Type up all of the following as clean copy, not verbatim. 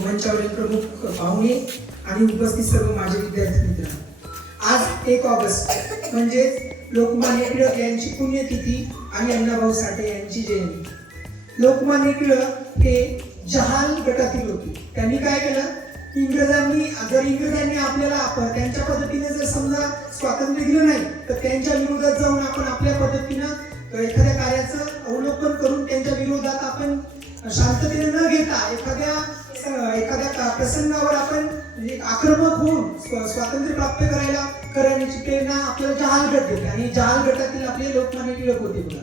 मंचावरील प्रमुख पाहुणे आणि उपस्थित सर्व माझे विद्यार्थी मित्र, आज 1 ऑगस्ट म्हणजे लोकमान्य टिळक यांची पुण्यतिथी आणि अण्णाभाऊ साठे यांची जयंती। लोकमान्य टिळक हे जहाल गटातील होते। त्यांनी काय केलं, इंग्रजांनी आपल्याला त्यांच्या पद्धतीने जर समजा स्वातंत्र्य दिलं नाही तर त्यांच्या विरोधात जाऊन आपण आपल्या पद्धतीनं एखाद्या कार्याचं अवलोकन करून त्यांच्या विरोधात आपण शांततेने न घेता एखाद्या प्रसंगावर आपण आक्रमक होऊन स्वातंत्र्य प्राप्त करण्याची प्रेरणा आपल्याला जहाल गट देते आणि जहाल गटातील आपले लोकमान्य टिळक होते बघा।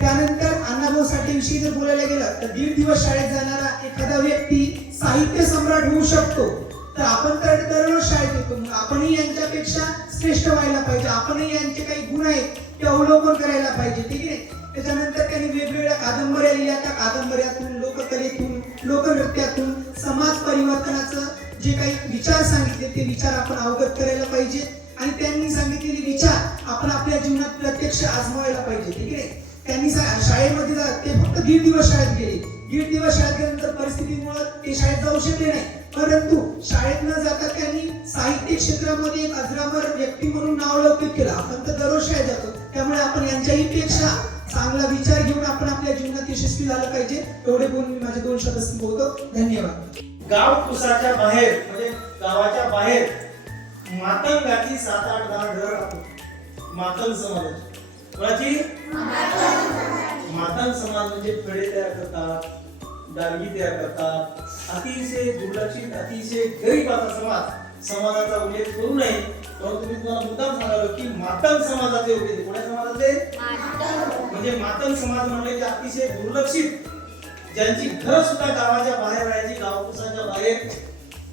त्यानंतर अण्णाभाऊ साठे विषयी जर बोलायला गेलं तर 1.5 दिवस शाळेत जाणारा एखादा व्यक्ती साहित्य सम्राट होऊ शकतो, तर आपण तर दररोज शाळेत येतो, आपणही यांच्यापेक्षा श्रेष्ठ व्हायला पाहिजे, आपणही यांचे काही गुण आहेत ते अवलोकन करायला पाहिजे, ठीक आहे। त्याच्यानंतर त्यांनी वेगवेगळ्या कादंबऱ्या लिहिल्या, त्या कादंबऱ्यातून, लोककलेतून, लोकनृत्यातून समाज परिवर्तनाचं जे काही विचार सांगितले ते विचार आपण अवगत करायला पाहिजे आणि त्यांनी सांगितलेले विचार आपण आपल्या जीवनात प्रत्यक्ष आजमावायला पाहिजे, ठीक आहे। त्यांनी शाळेमध्ये ते फक्त 1.5 दिवस शाळेत गेले, 1.5 दिवस शाळेत गेल्यानंतर परिस्थितीमुळे ते शाळेत जाऊ शकले नाही, परंतु शाळेत न जाता त्यांनी साहित्य क्षेत्रामध्ये एक अजरामर व्यक्ती म्हणून नावलौकिक केलं। आपण तर दररोज शाळेत जातो, त्यामुळे आपण यांच्याही पेक्षा चांगला विचार घेऊन आपण आपल्या जीवनात यशस्वी झालं पाहिजे। एवढे बोलून मी माझे 2 शब्द संपवतो। धन्यवाद। गाव कुसाच्या बाहेर म्हणजे गावाच्या बाहेर मातंगाची 7-8 घरं राहतात। मातंग समाजाची कोणाची? मातंग समाज म्हणजे फळे तयार करतात, दालगी तयार करतात, अतिशय दुर्लक्षित, अतिशय गरीब असा समाजाचा उल्लेख करू नये, परंतु मी तुम्हाला मुद्दाम सांगालो की मातंग समाजाचे होते। कोणत्या समाजाचे? म्हणजे मातंग समाज म्हणजे जे अतिशय दुर्लक्षित, ज्यांची घर सुद्धा गावाच्या बाहेर राहायची, गावकुसाच्या बाहेर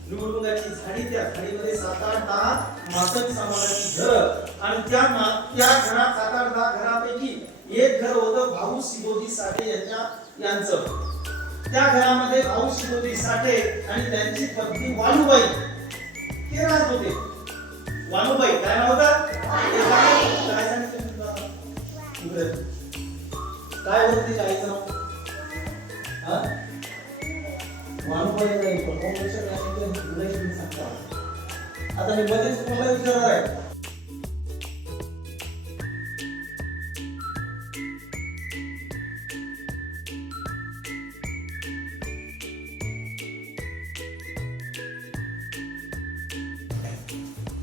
निवडणुकाची झाडी, त्या झाडीमध्ये 7-8-10 मातंग समाजाची घर आणि त्या घरात 7-8-10 घरापैकी एक घर होतं भाऊ शिबोजी साठे यांचं। त्या घरामध्ये भाऊ शिबोजी साठे आणि त्यांची पत्नी वालुबाई हे राहत होते। वालुबाई काय नाव होतं? काय सांगितलं तुला? काय होतं ते आईचं नाव? वालुबाई नाही, आता मी मध्येच तुम्हाला विचारणार आहे।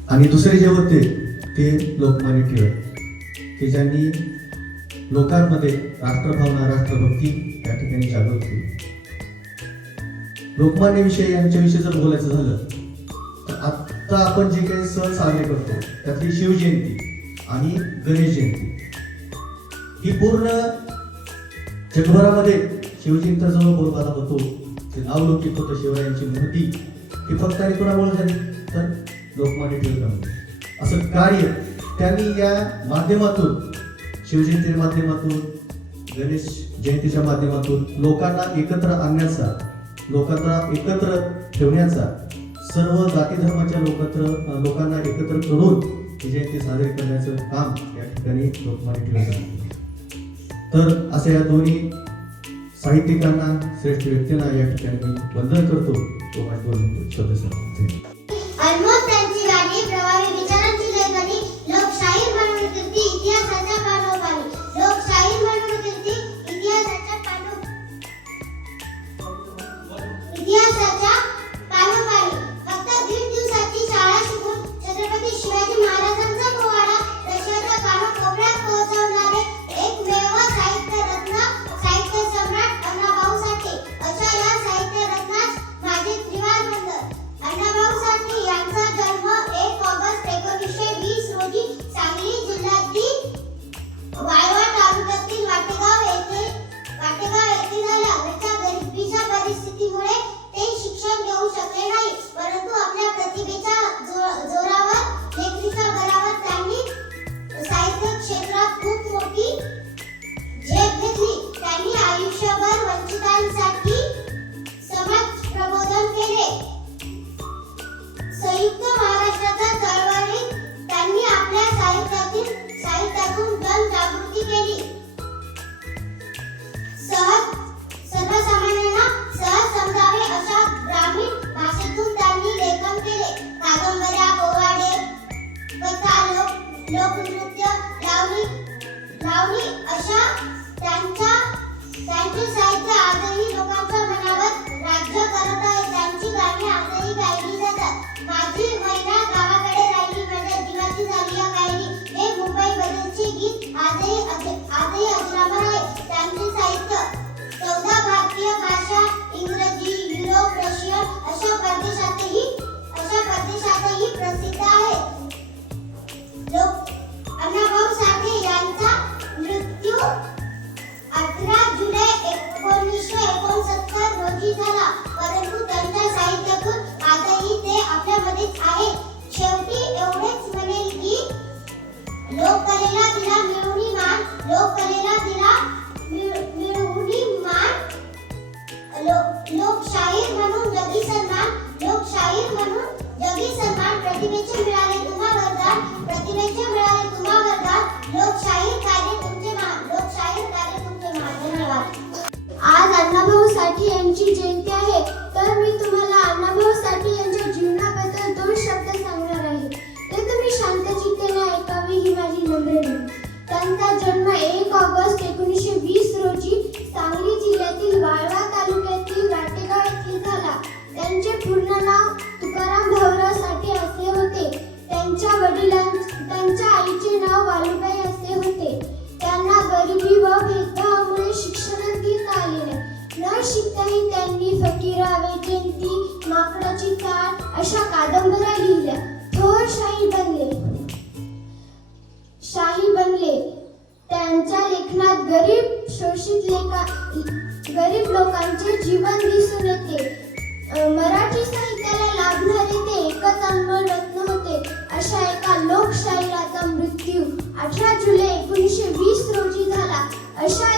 आणि दुसरे जे होते ते लोकमान्य टिळक, की ज्यांनी लोकांमध्ये राष्ट्रभावना, राष्ट्रभक्ती या ठिकाणी जागृत केली। लोकमान्य यांच्याविषयी जर बोलायचं झालं तर आता आपण जे काही सण साजरे करतो त्यातली शिवजयंती आणि गणेश जयंती ही पूर्ण जगभरामध्ये शिवजयंतीचा जो बोलबाला होतो, ते नावलौकिक होतं, शिवरायांची महती ही फक्त आणि कोणामुळे झाली तर लोकमान्य टिळकांमुळे। असं कार्य त्यांनी या माध्यमातून, शिवजयंतीच्या माध्यमातून, गणेश जयंतीच्या माध्यमातून लोकांना एकत्र आणण्याचा, लोकांना एकत्र ठेवण्याचा, सर्व जाती धर्माच्या लोकांना एकत्र करून ही जयंती साजरी करण्याचं काम या ठिकाणी लोकमान्य टिळकांनी केलं। तर अशा या दोन्ही साहित्यिकांना, श्रेष्ठ व्यक्तींना या ठिकाणी मी वंदन करतो। तो माझे 2 मिनिट शब्द सांगतो। अनमोल त्यांची गाणी, प्रवाही विचारांची लेखणी, लोकशाहीर म्हणून कीर्ती, इतिहासाच्या पानोपानी, लोकशाहीर म्हणून कीर्ती, इतिहासाच्या पानोपानी। फक्त 1.5 दिवसाची शाळा शिकून छत्रपती शिवाजी महाराजांचा पोवाडा रशियाच्या कानाकोपऱ्यात पोहोचवणारे एकमेव साहित्य रत्न, साहित्य सम्राट अण्णाभाऊ साठे। अशा या साहित्य रत्नास माझे त्रिवार वंदन। अण्णाभाऊ साठे यांचा जन्म 1 ऑगस्ट 1920 रोजी सांगली जिल्ह्यातील वाळवा तालुक्यातील वाटेगाव येथे झाला। त्यांच्या गरिबीच्या परिस्थितीमुळे ते शिक्षण घेऊ शकले नाही, परंतु आपल्या प्रतिभेच्या जोरावर, लेखणीच्या बळावर त्यांनी साहित्य क्षेत्रात खूप मोठी झेप घेतली। त्यांनी आयुष्यभर वंचितांसाठी समाज प्रबोधन केले। संयुक्त महाराष्ट्राच्या चळवळीत त्यांनी आपल्या साहित्यातून जनजागृती लोकनृत्य, लावणी अशा त्यांचे साहित्य आजही लोकांच्या मनावर राज्य करत आहे. त्यांची गाणी आजही गायली जातात. माझी मैना गावाकडे राहिली, माझ्या जीवाची झाली या गायली, हे मुंबईबद्दलचे गीत आजही अजरामर आहे. त्यांचे साहित्य 14 भारतीय भाषा, इंग्रजी, युरोप, रशियन अशा परदेशातही प्रसिद्ध आहे. अण्णाभाऊ साठे यांचा मृत्यू 18 जुलै 1969 रोजी झाला, परंतु त्यांच्या साहित्यातून आजही ते आपल्यामध्येच आहेत. शेवटी एवढेच म्हणेल की लोककलेला दिला मिळवणी मान, लोककलेला दिला मिळवणी मान, लोकशाहीर म्हणून जगी सन्मान, लोकशाहीर म्हणून जगी सन्मान, प्रतिभेचे मिळाले तुम्हा वरदान, प्रतिभेचे मिळाले तुम्हा वरदान, लोकशाहीर कार्य तुमचे महान, लोकशाहीर कार्य तुमचे महान. धन्यवाद. आज अण्णाभाऊ साठे यांची जयंती आहे, तर मी तुम्हाला अण्णाभाऊ साठे यांच्या जीवनाबद्दल 2 शब्द सांगणार आहे. ते तुम्ही शांतचित्ताने ऐकावे ही माझी नम्र विनंती. त्यांचा जन्म 1 ऑगस्ट 1920 रोजी सांगली जिल्ह्यातील वाळवा तालुक्यातील वाटेगाव येथे झाला. त्यांचे पूर्ण नाव तुकाराम भाऊराव साठे असे होते. त्यांच्या आईचे नाव वालुबाई असे होते. त्यांना गरिबी व भेदभावामुळे शिक्षणच घेता आले नाही. न शिकताही त्यांनी फकीरा, वैजयंती, माकडाची चाळ अशा कादंबऱ्या लिहिल्या. थोर शाही बनले. त्यांच्या लेखनात गरीब लोकांचे जीवन दिसून येते. मराठी साहित्याला लाभणारे ते एकच अनमोल रत्न होते. अशा एका लोकशाहीराचा मृत्यू 18 जुलै 1920 रोजी झाला. अशा